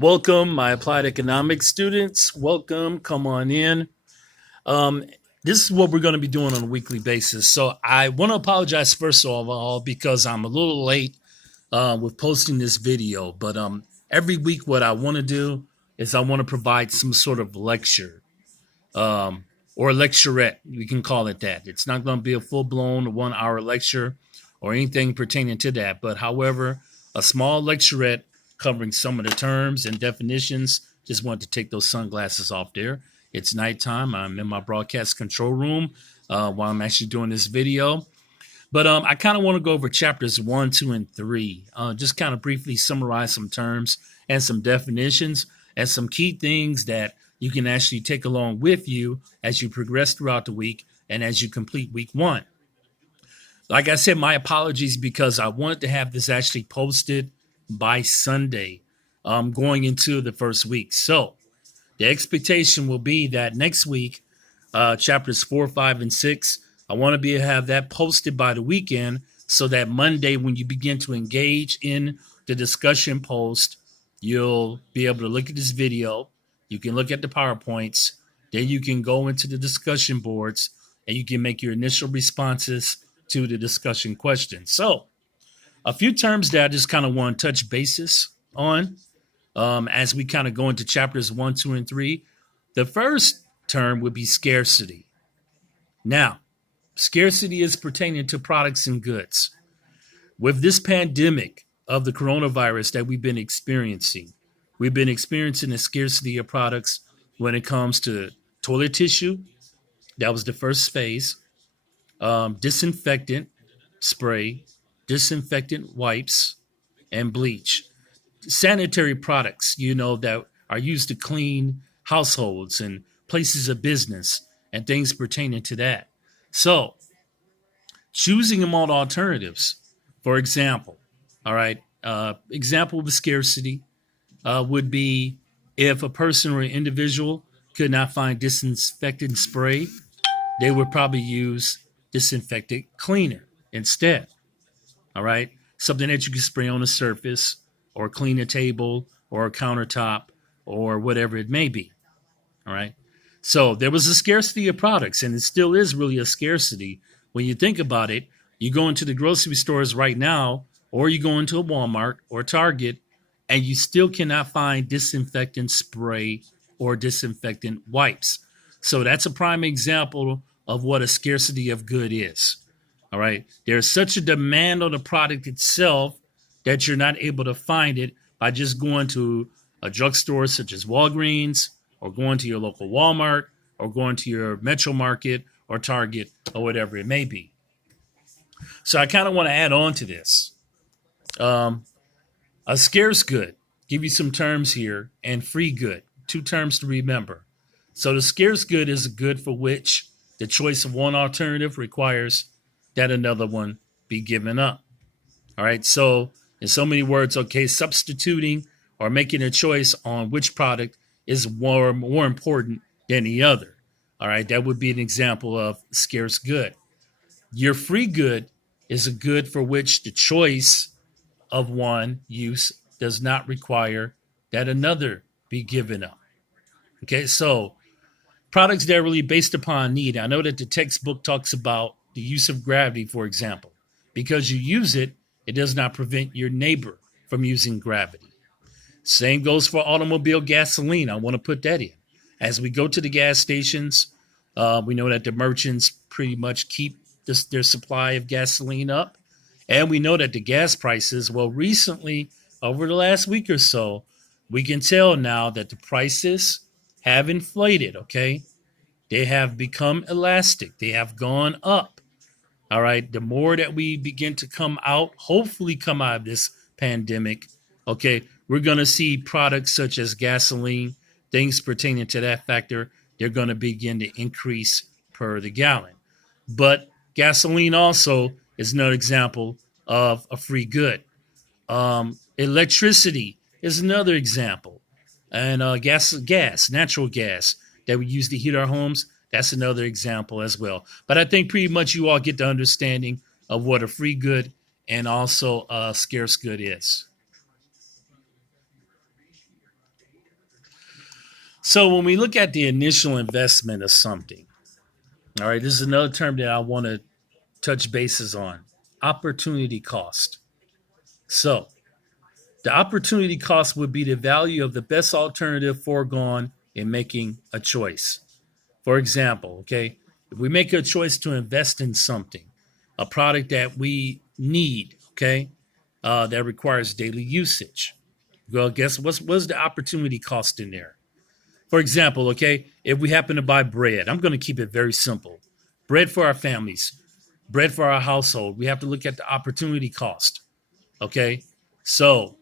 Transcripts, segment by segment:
Welcome, my applied economics students. Welcome, come on in. Um, this is what we're going to be doing on a weekly basis. So I want to apologize first of all because I'm a little late with posting this video. But every week, what I want to do is I want to provide some sort of lecture or a lecturette. We can call it that. It's not going to be a full blown 1 hour lecture or anything pertaining to that. But however, a small lecturette covering some of the terms and definitions. Just wanted to take those sunglasses off there. It's nighttime. I'm in my broadcast control room while I'm actually doing this video. But I kind of want to go over chapters 1, 2, and 3. Just kind of briefly summarize some terms and some definitions and some key things that you can actually take along with you as you progress throughout the week and as you complete week 1. Like I said, my apologies because I wanted to have this actually posted by Sunday going into the first week. So the expectation will be that next week, chapters 4, 5, and 6, I want to be able to have that posted by the weekend so that Monday, when you begin to engage in the discussion post, you'll be able to look at this video. You can look at the PowerPoints. Then you can go into the discussion boards and you can make your initial responses to the discussion questions. So a few terms that I just kind of want to touch basis on as we kind of go into chapters 1, 2, and 3. The first term would be scarcity. Now, scarcity is pertaining to products and goods. With this pandemic of the coronavirus that we've been experiencing a scarcity of products when it comes to toilet tissue. That was the first phase. Disinfectant spray, disinfectant wipes, and bleach. Sanitary products, that are used to clean households and places of business and things pertaining to that. So, choosing among alternatives, for example, all right, example of scarcity would be if a person or an individual could not find disinfectant spray, they would probably use disinfectant cleaner instead. All right. Something that you can spray on a surface or clean a table or a countertop or whatever it may be. All right. So there was a scarcity of products, and it still is really a scarcity. When you think about it, you go into the grocery stores right now, or you go into a Walmart or Target, and you still cannot find disinfectant spray or disinfectant wipes. So that's a prime example of what a scarcity of good is. All right. There's such a demand on the product itself that you're not able to find it by just going to a drugstore such as Walgreens or going to your local Walmart or going to your Metro Market or Target or whatever it may be. So I kind of want to add on to this. A scarce good, give you some terms here, and free good, 2 terms to remember. So the scarce good is a good for which the choice of one alternative requires that another one be given up. All right. So in so many words, okay, substituting or making a choice on which product is more important than the other. All right. That would be an example of scarce good. Your free good is a good for which the choice of one use does not require that another be given up. Okay. So products that are really based upon need. I know that the textbook talks about the use of gravity, for example. Because you use it, it does not prevent your neighbor from using gravity. Same goes for automobile gasoline. I want to put that in. As we go to the gas stations, we know that the merchants pretty much keep their supply of gasoline up. And we know that the gas prices, well, recently, over the last week or so, we can tell now that the prices have inflated, okay? They have become elastic. They have gone up. All right. The more that we begin to hopefully come out of this pandemic, okay, we're going to see products such as gasoline, things pertaining to that factor, they're going to begin to increase per the gallon. But gasoline also is another example of a free good. Electricity is another example. And natural gas that we use to heat our homes, that's another example as well. But I think pretty much you all get the understanding of what a free good and also a scarce good is. So when we look at the initial investment of something, all right, this is another term that I want to touch bases on: opportunity cost. So the opportunity cost would be the value of the best alternative foregone in making a choice. For example, okay, if we make a choice to invest in something, a product that we need, okay, that requires daily usage, well, guess what's the opportunity cost in there? For example, okay, if we happen to buy bread, I'm going to keep it very simple. Bread for our families, bread for our household. We have to look at the opportunity cost. Okay. So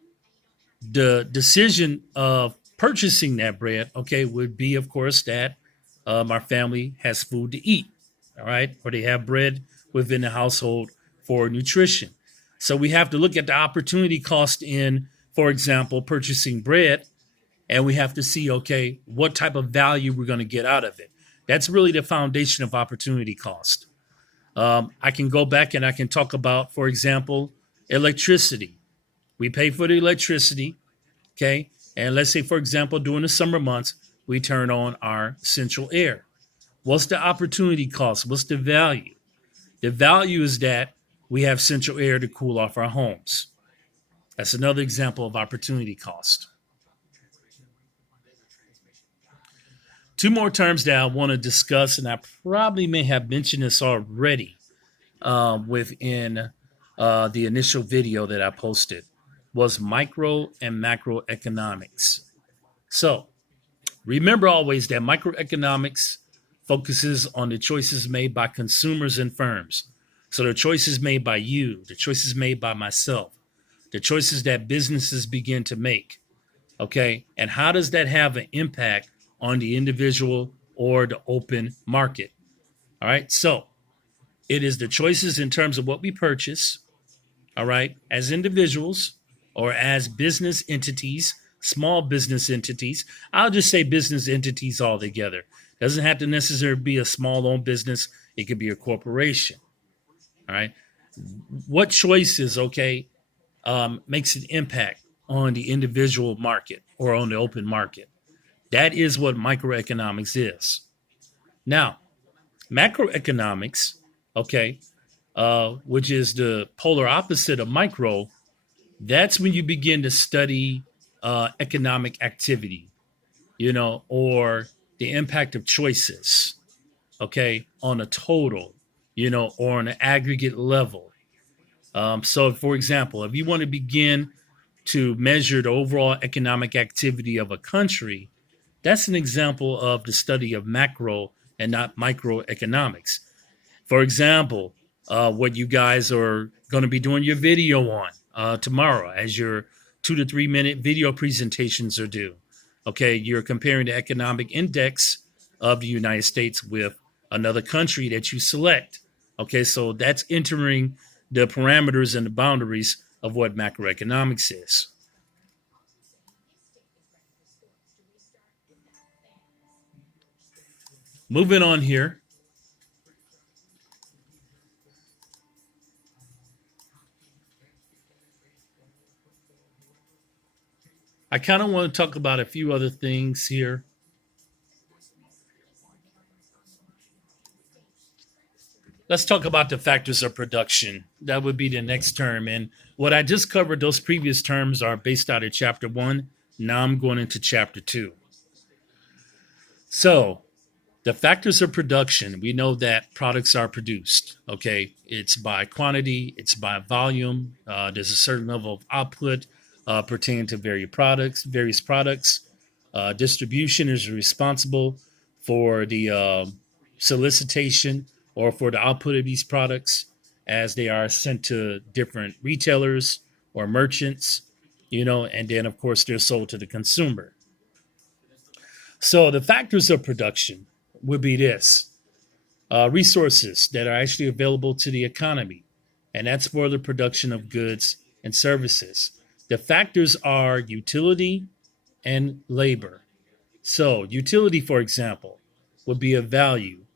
the decision of purchasing that bread, okay, would be, of course, that our family has food to eat. All right. Or they have bread within the household for nutrition. So we have to look at the opportunity cost in, for example, purchasing bread, and we have to see, okay, what type of value we're going to get out of it. That's really the foundation of opportunity cost. I can go back and I can talk about, for example, electricity. We pay for the electricity, okay? And let's say, for example, during the summer months, we turn on our central air. What's the opportunity cost? What's the value? The value is that we have central air to cool off our homes. That's another example of opportunity cost. Two more terms that I want to discuss, and I probably may have mentioned this already within the initial video that I posted, was micro and macroeconomics. So remember always that microeconomics focuses on the choices made by consumers and firms. So the choices made by you, the choices made by myself, the choices that businesses begin to make. Okay. And how does that have an impact on the individual or the open market? All right. So it is the choices in terms of what we purchase, all right, as individuals or as business entities, small business entities. I'll just say business entities altogether. Doesn't have to necessarily be a small owned business. It could be a corporation. All right. What choices, okay, makes an impact on the individual market or on the open market? That is what microeconomics is. Now, macroeconomics, okay, which is the polar opposite of micro, that's when you begin to study economic activity, or the impact of choices, okay, on a total, or on an aggregate level. So, for example, if you want to begin to measure the overall economic activity of a country, that's an example of the study of macro and not microeconomics. For example, what you guys are going to be doing your video on tomorrow, as your 2 to 3 minute video presentations are due. Okay, you're comparing the economic index of the United States with another country that you select. Okay, so that's entering the parameters and the boundaries of what macroeconomics is. Moving on here. I kind of want to talk about a few other things here. Let's talk about the factors of production. That would be the next term. And what I just covered, those previous terms are based out of chapter 1. Now I'm going into chapter 2. So, the factors of production, we know that products are produced. Okay, it's by quantity, it's by volume. There's a certain level of output pertaining to various products. Distribution is responsible for the solicitation or for the output of these products as they are sent to different retailers or merchants, and then of course they're sold to the consumer. So the factors of production would be this: resources that are actually available to the economy, and that's for the production of goods and services. The factors are utility and labor. So, utility, for example, would be a value,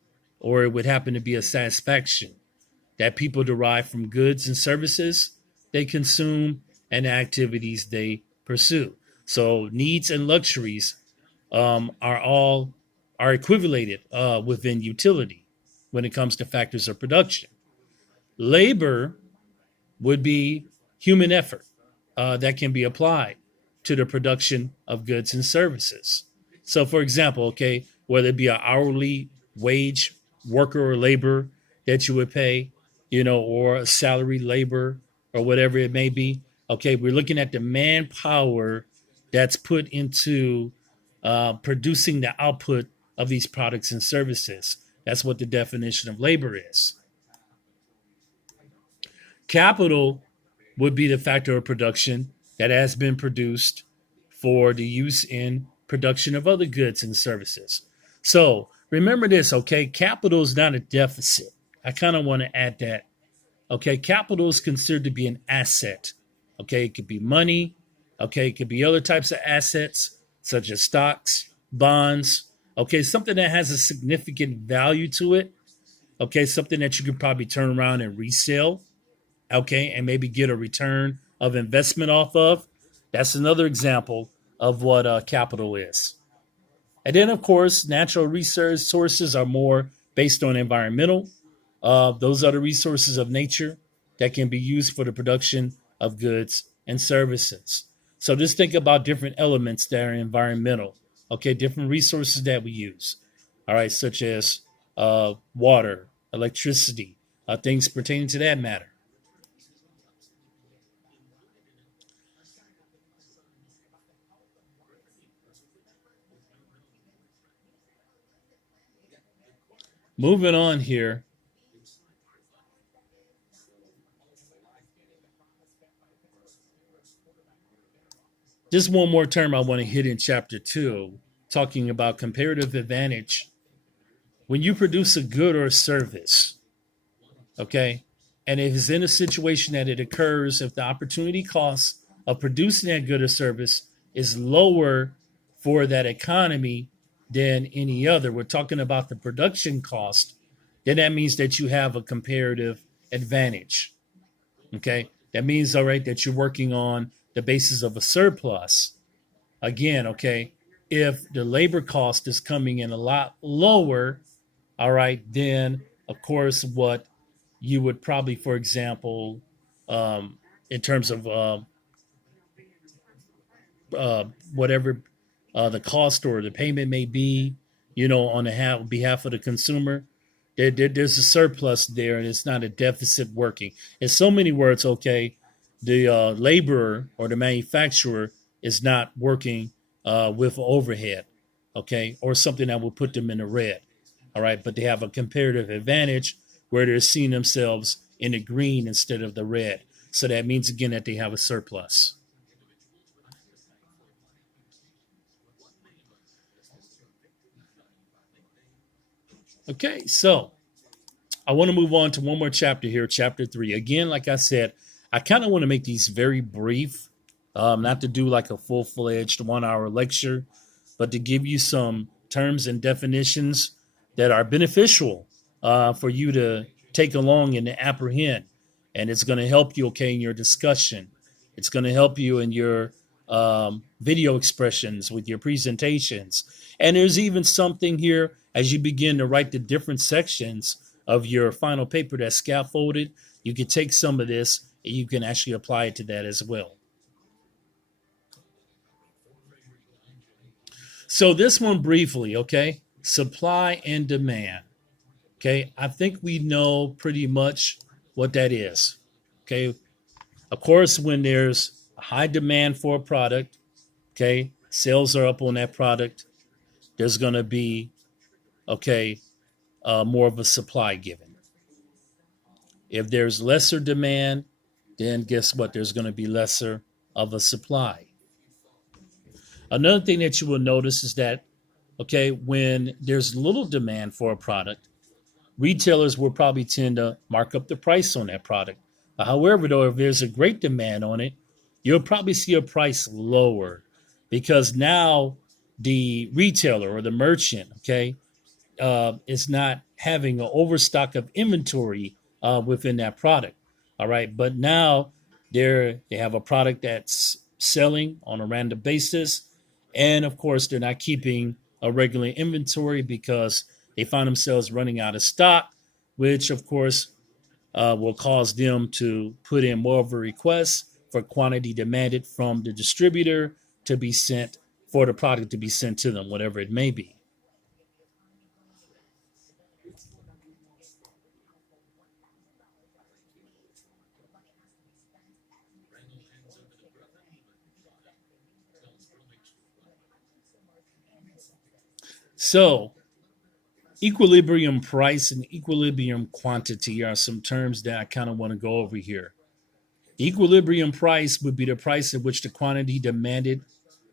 or it would happen to be a satisfaction that people derive from goods and services they consume and activities they pursue. So, needs and luxuries are all are equivalated within utility when it comes to factors of production. Labor would be human effort that can be applied to the production of goods and services. So, for example, okay, whether it be an hourly wage worker or labor that you would pay, or a salary labor or whatever it may be, okay, we're looking at the manpower that's put into producing the output of these products and services. That's what the definition of labor is. Capital would be the factor of production that has been produced for the use in production of other goods and services. So remember this, okay? Capital is not a deficit. I kind of want to add that. Okay, capital is considered to be an asset. Okay, it could be money. Okay, it could be other types of assets such as stocks, bonds. Okay, something that has a significant value to it. Okay, something that you could probably turn around and resell, okay, and maybe get a return of investment off of. That's another example of what capital is. And then, of course, natural resource sources are more based on environmental. Those are the resources of nature that can be used for the production of goods and services. So just think about different elements that are environmental. Okay, different resources that we use. All right, such as water, electricity, things pertaining to that matter. Moving on here, just one more term I want to hit in chapter 2, talking about comparative advantage. When you produce a good or a service, okay, and it is in a situation that it occurs if the opportunity cost of producing that good or service is lower for that economy than any other, we're talking about the production cost, then that means that you have a comparative advantage. Okay, that means, all right, that you're working on the basis of a surplus. Again, okay, if the labor cost is coming in a lot lower, all right, then of course what you would probably, for example, in terms of whatever the cost or the payment may be, on behalf of the consumer, there's a surplus there, and it's not a deficit working. In so many words, okay, the laborer or the manufacturer is not working with overhead, okay, or something that will put them in the red. All right, but they have a comparative advantage where they're seeing themselves in the green instead of the red. So that means again that they have a surplus. Okay, so I want to move on to one more chapter here, chapter 3. Again, like I said, I kind of want to make these very brief, not to do like a full fledged 1 hour lecture, but to give you some terms and definitions that are beneficial for you to take along and to apprehend. And it's going to help you, okay, in your discussion. It's going to help you in your video expressions with your presentations. And there's even something here as you begin to write the different sections of your final paper that's scaffolded. You can take some of this and you can actually apply it to that as well. So this one briefly, okay? Supply and demand. Okay, I think we know pretty much what that is. Okay, of course, when there's a high demand for a product, okay, sales are up on that product, there's going to be, okay, more of a supply given. If there's lesser demand, then guess what? There's going to be lesser of a supply. Another thing that you will notice is that, okay, when there's little demand for a product, retailers will probably tend to mark up the price on that product. However, though, if there's a great demand on it, you'll probably see a price lower because now the retailer or the merchant, okay, is not having an overstock of inventory within that product. All right, but now they have a product that's selling on a random basis, And of course, they're not keeping a regular inventory because they find themselves running out of stock, which of course will cause them to put in more of a request for quantity demanded from the distributor to be sent for the product to be sent to them, whatever it may be. So, equilibrium price and equilibrium quantity are some terms that I kind of want to go over here. The equilibrium price would be the price at which the quantity demanded,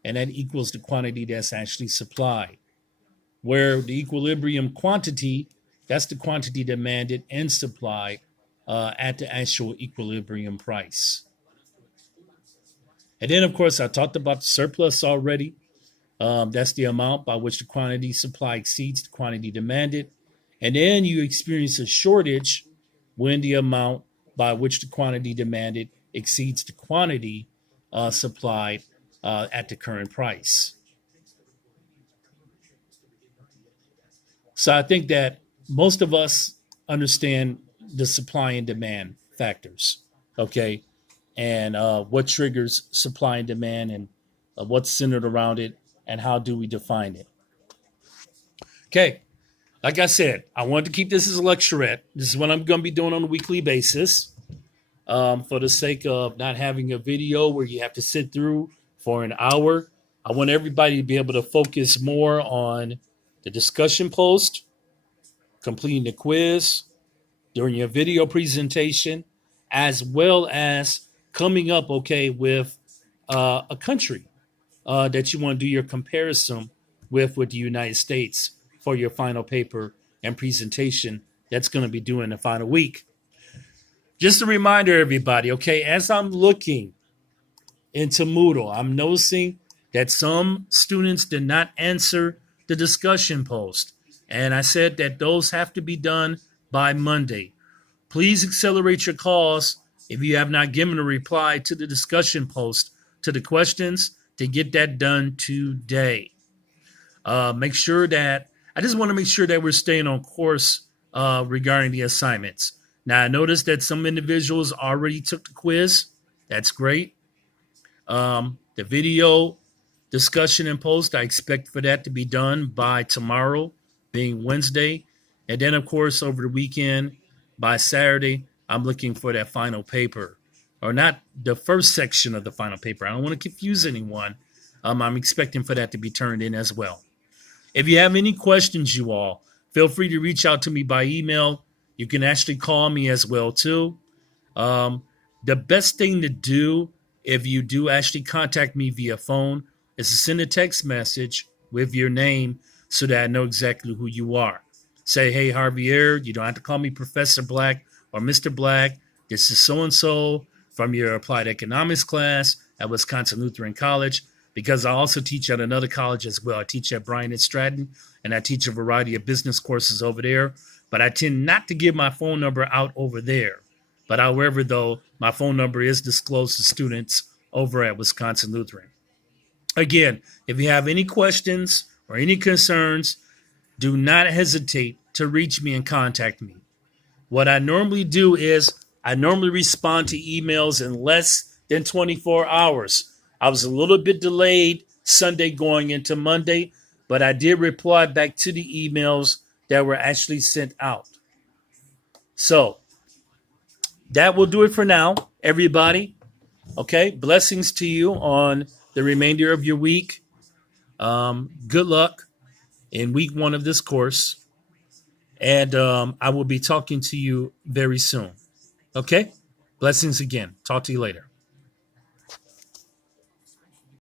and that equals the quantity that's actually supplied. Where the equilibrium quantity, that's the quantity demanded and supplied at the actual equilibrium price. And then, of course, I talked about the surplus already. That's the amount by which the quantity supply exceeds the quantity demanded. And then you experience a shortage when the amount by which the quantity demanded exceeds the quantity supplied at the current price. So I think that most of us understand the supply and demand factors, okay, and what triggers supply and demand, and what's centered around it, and how do we define it. Okay, like I said, I wanted to keep this as a lecturette. This is what I'm going to be doing on a weekly basis, for the sake of not having a video where you have to sit through for an hour. I want everybody to be able to focus more on the discussion post, completing the quiz during your video presentation, as well as coming up, okay, with a country that you want to do your comparison with the United States for your final paper and presentation that's going to be due in the final week. Just a reminder, everybody, okay, as I'm looking into Moodle, I'm noticing that some students did not answer the discussion post. And I said that those have to be done by Monday. Please accelerate your calls if you have not given a reply to the discussion post to the questions to get that done today. Make sure that I just want to make sure that we're staying on course regarding the assignments. Now, I noticed that some individuals already took the quiz. That's great. The video discussion and post, I expect for that to be done by tomorrow, being Wednesday. And then, of course, over the weekend, by Saturday, I'm looking for that final paper. Or not the first section of the final paper. I don't want to confuse anyone. I'm expecting for that to be turned in as well. If you have any questions, you all, feel free to reach out to me by email. You can actually call me as well, too. The best thing to do if you do actually contact me via phone is to send a text message with your name so that I know exactly who you are. Say, hey, Javier, you don't have to call me Professor Black or Mr. Black. This is so-and-so from your applied economics class at Wisconsin Lutheran College, because I also teach at another college as well. I teach at Bryant and Stratton, and I teach a variety of business courses over there. But I tend not to give my phone number out over there. But however, though, my phone number is disclosed to students over at Wisconsin Lutheran. Again, if you have any questions or any concerns, do not hesitate to reach me and contact me. What I normally do is I normally respond to emails in less than 24 hours. I was a little bit delayed Sunday going into Monday, but I did reply back to the emails that were actually sent out. So that will do it for now, everybody. Okay, blessings to you on the remainder of your week. Good luck in week 1 of this course. And I will be talking to you very soon. Okay, blessings again. Talk to you later.